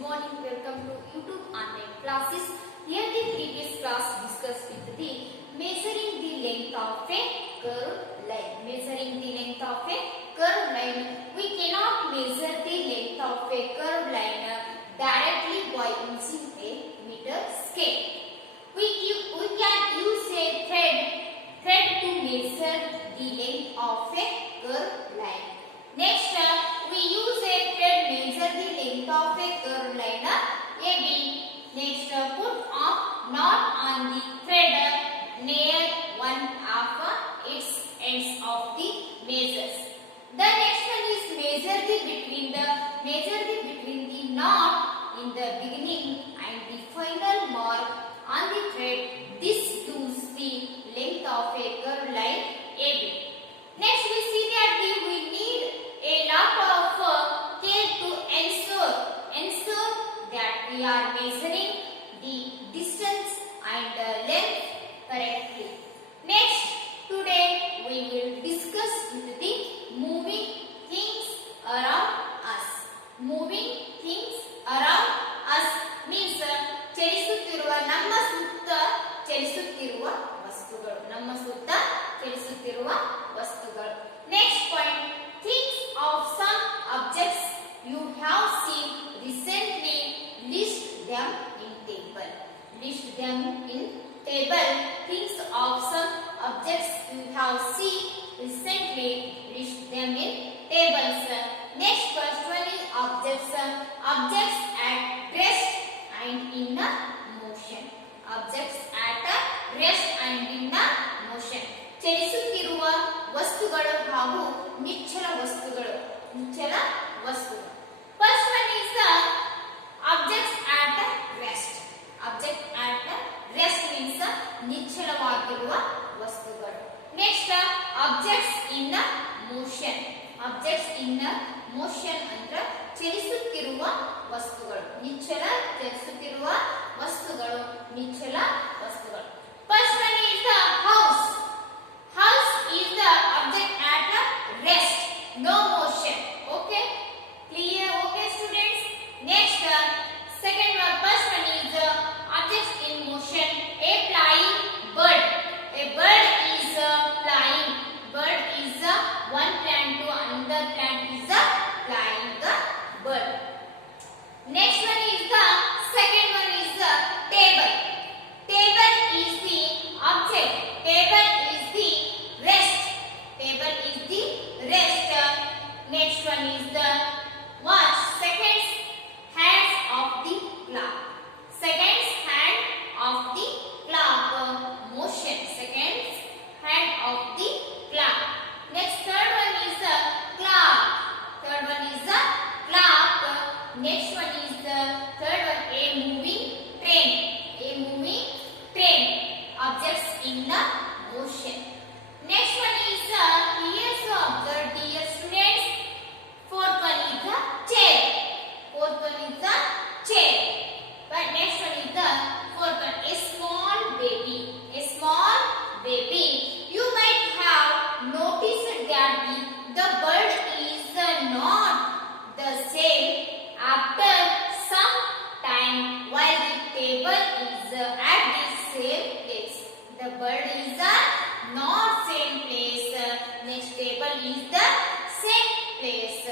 Good morning. Welcome to YouTube online classes. Here the previous class discussed with the measuring the length of a curved line. Measuring the length of a curved line. We cannot measure the length of a curved line directly by using a meter scale. We can use a thread to measure the length of a curved line. Next, we use a thread measure the length of a curved line AB. Next, put a knot on the thread near one of its ends of the measures. The next one is measure the between the knot in the beginning and the final mark on the thread. This gives the length of a curved line AB. Next, we see that we need a lot of care to ensure that we are measuring the distance and length correctly. Next, today we will discuss with the moving things around us. Moving things around us means ಚಲಿಸುತ್ತಿರುವ ನಮ್ಮ ಸುತ್ತ ಚಲಿಸುತ್ತಿರುವ ವಸ್ತುಗಳು. Next point, think of some objects you have seen recently. List them in table. Think of some objects you have seen recently. List them in tables. Next question is objects at rest and in motion. Objects at rest and in motion. ಚಲಿಸುತ್ತಿರುವ ವಸ್ತುಗಳು ಹಾಗೂ ನಿಶ್ಚಲ ವಸ್ತುಗಳು. First one is the objects at rest. Object at rest means ನಿಶ್ಚಲವಾಗಿರುವ ವಸ್ತುಗಳು. Next, objects in motion. Objects in motion ಅಂದ್ರೆ ಚಲಿಸುತ್ತಿರುವ ವಸ್ತುಗಳು. ಚಲಿಸುತ್ತಿರುವ ವಸ್ತುಗಳು. First one is the house. House is the object at rest, no motion. Okay, clear? Okay, students. Next, second one. First one is objects in motion. A flying bird. A bird is flying. Bird is one plant to another plant is flying the bird. Next one is the second one is the table. Table is the object. Table is the rest. Next one is the watch. Seconds hands of the clock. Motion. Seconds hand of the clock. Next, third one is the clock. Next one is the third one, a moving train. Objects in the motion. Next one is here, so observe dear students. Fourth one is the chair. But next one is the fourth one, a small baby. You might have noticed that the bird is not the same after some time while the table is at the same place. The bird is not same place. Next, table is the same place.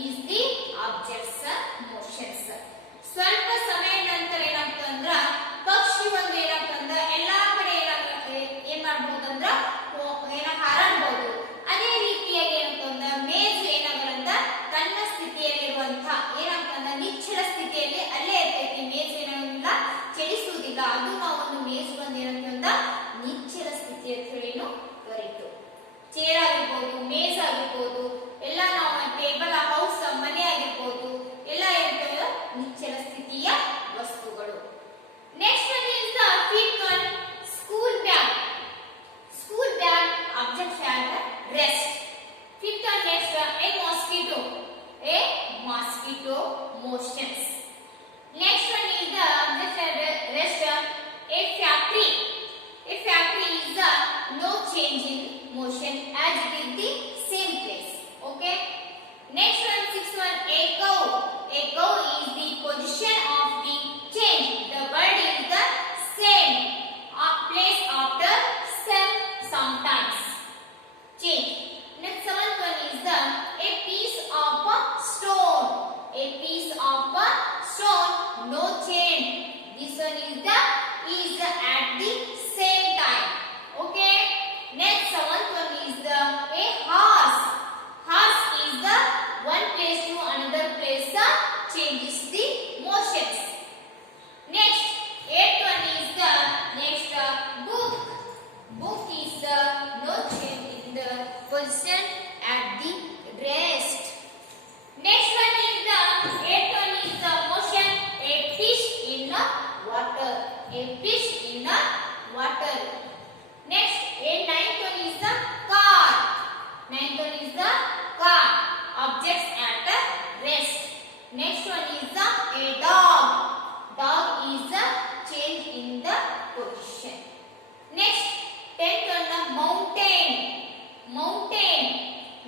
Is the objects motions. ಸ್ವಲ್ಪ ಸಮಯ ನಂತರ ಏನಾಗ್ತಂದ್ರ ಪಕ್ಷಿ ಒಂದು ಏನಾಗ್ತಂದ್ರ ಎಲ್ಲಾ ಕಡೆ ಏನ್ ಮಾಡ್ಬೋದಂದ್ರ ಹಾರಾಡ್ಬಹುದು. ಅದೇ ರೀತಿಯಾಗಿ ಏನಾಗ್ತಂದ್ರ ಮೇಜು ಏನಾಗಲ್ಲ ತನ್ನ ಸ್ಥಿತಿಯಲ್ಲಿರುವಂತಹ ಏನಾಗ್ತಂದ್ರ ನಿಶ್ಚಲ ಸ್ಥಿತಿಯಲ್ಲಿ ಅಲ್ಲೇ ಇರ್ತೈತಿ. ಮೇಜು ಏನಾಗಲ್ಲ ಚಲಿಸುವುದಿಲ್ಲ. ಅದು ನಾವು ಒಂದು ಮೇಜು ಬಂದು ಏನಂತಂದ್ರ ನಿಶ್ಚಲ ಸ್ಥಿತಿ ಅಂತ ಹೇಳಿ ಕರೀತು. ಚೇರ್ ಆಗಿರ್ಬೋದು, ಮೇಜ್ ಆಗಿರ್ಬೋದು, ಎಲ್ಲ ನಾವು ಟೇಬಲ್, ಹೌಸ್, ಮನೆ ಆಗಿರ್ಬೋದು, ಎಲ್ಲ ಇರ್ತವೆ ನಿಶ್ಚಲ ಸ್ಥಿತಿಯ ವಸ್ತುಗಳು. Next one is the fifth one, school bag. Objects at rest. Fifth one, next, a mosquito. Motions. Next one is the objects at rest, a factory. Is no change in motion as it is the same place. Okay. Next one, sixth one, a cow. A cow is the position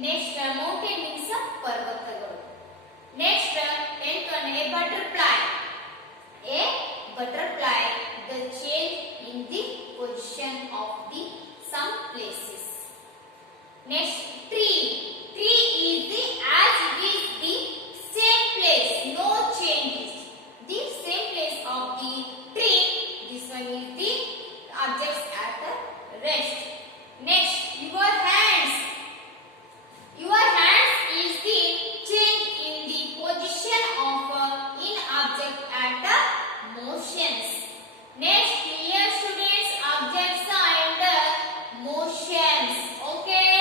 Next, mountain means ಪರ್ವತಗಳು. Next, 10th one, a butterfly. A butterfly, the change in the position of the some places. Next, tree. Tree is the as it is the same place, no changes. The same place of the tree. This one is the objects at rest. Next, your hands. Your hands is the change in the position of in object at motions. Next, here students, objects and motions. Okay,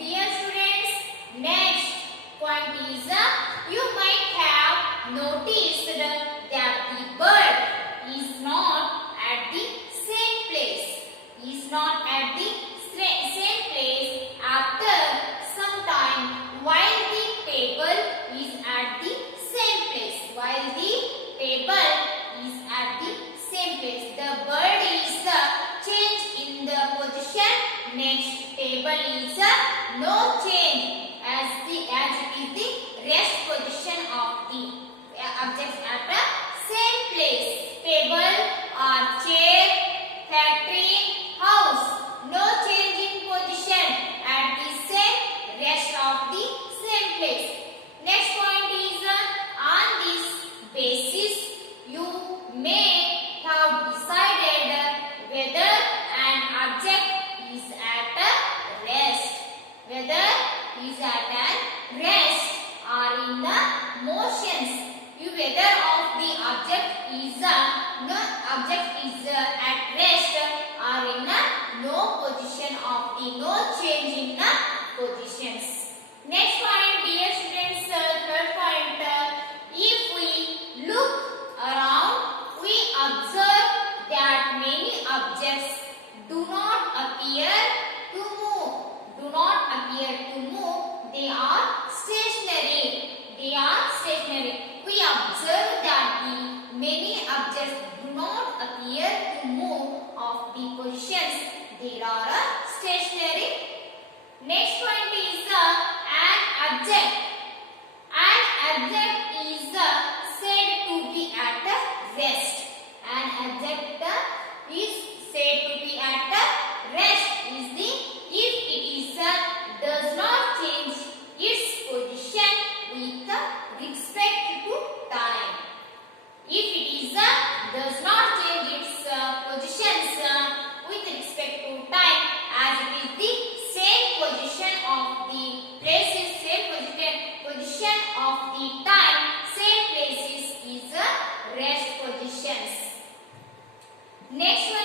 dear students. Next point is you might have noticed that the bird is not at the same place. Is not at the same place after some time, while the table is at the same place. While the table is at the same place, the bird is change in the position. Next, table is no change as it is the rest position of the objects at the same place. Table or chair, factory, house, no change in position at the same rest of the same place. Next point is on this basis you may have decided whether an object is at rest, whether is at an rest or in the motions. You whether of the object is no object is at rest or in no position of the no change in the positions. Next point, dear students, third point, if we look around, we observe that many objects do not appear to move. Do not appear to move. They are stationary. They are stationary. We observe that the many objects do not appear to move of the positions. They are stationary. Next point is an object. An object is said to be at rest. An object is said to be at rest is the if it is does not change its position with respect to time. If it is does not change its positions with respect to time, as it is the same position of the places, same position of the time, same places is rest positions. Next one.